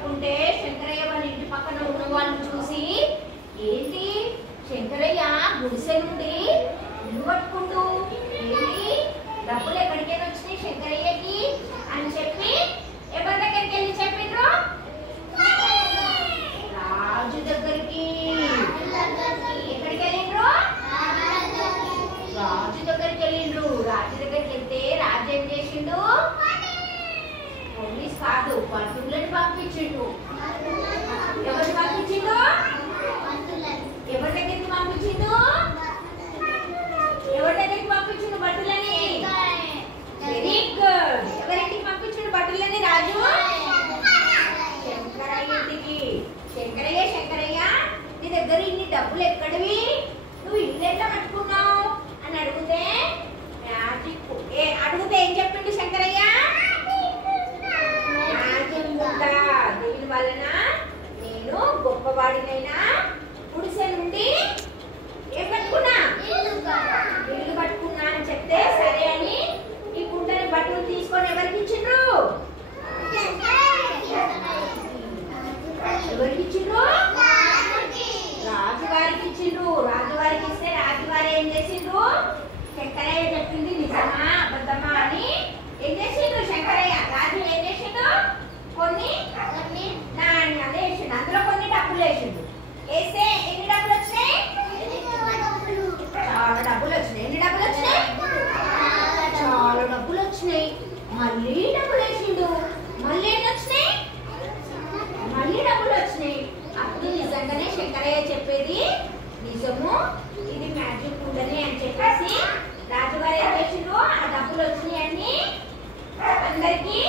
పట్టుకుంటే శంకరయ్య వాళ్ళ ఇంటి పక్కన ఉన్న వాళ్ళు చూసి, ఏంటి శంకరయ్య గుడిసె నుండి ఇల్లు పట్టుకుంటూ, ఏంటి డబ్బులు ఎక్కడికైనా వచ్చినాయి శంకరయ్యకి అని చెప్పి ఎవరి దగ్గరికి వెళ్ళి చెప్పిండ్రు? రాజు దగ్గరికి. ఎక్కడికి వెళ్ళిండ్రు? రాజు దగ్గరికి వెళ్ళిండ్రు. రాజు దగ్గరికి వెళ్తే రాజు ఏం చేసిండు? పోలీస్ కాదు, భటులని పంపించిండు. ఎవరిని పంపించిండు? ఎవరి దగ్గరికి పంపించిండు? ఎవరి దగ్గరికి పంపించిండు భటులని? Very good. ఎవరింటికి పంపించిండు భటులని రాజు? శంకరయ్య ఇంటికి. శంకరయ్య శంకరయ్య నీ దగ్గర ఇన్ని డబ్బులు ఎక్కడివి? నువ్వు ఇల్లు ఎట్లా కట్టుకున్నావు అని అడిగితే ఏం చెప్పిండు శంకరయ్య? దీని వలన నేను గొప్పవాడినైనా గుడిసె నుండి ఏం కట్టుకున్నా? ఇల్లు కట్టుకున్నా అని చెప్తే సరే అని ఈ కుండని బట్టలు తీసుకొని ఎవరికి ఇచ్చిండ్రు? ఎవరికి ఇచ్చిండ్రు? రాజుగారికి ఇచ్చిండ్రు. రాజుగారికి ఇస్తే రాజుగారు ఏం చేసిండ్రు? శంకరయ్య చెప్పింది నిజమా అబద్ధమా అని ఏం చేసిండ్రు? శంకరయ్య రాజు ఏం చేసిండు? కొన్ని నాణ్యాలు వేసిండు. అందులో కొన్ని డబ్బులు వేసిండు. వేస్తే ఎన్ని డబ్బులు వచ్చినాయి? చాలా డబ్బులు వచ్చినాయి. ఎన్ని డబ్బులు వచ్చినాయి? చాలా డబ్బులు వచ్చినాయి. మళ్ళీ డబ్బులు వేసిండు. మళ్ళీ ఎన్ని వచ్చినాయి? మళ్ళీ డబ్బులు వచ్చినాయి. అప్పుడు నిజంగానే శంకరయ్య చెప్పేది నిజము, ఇది మ్యాజిక్ ఉండని అని చెప్పేసి రాజుగారు ఏం చేసిండ్రు? ఆ డబ్బులు వచ్చినాయని అందరికీ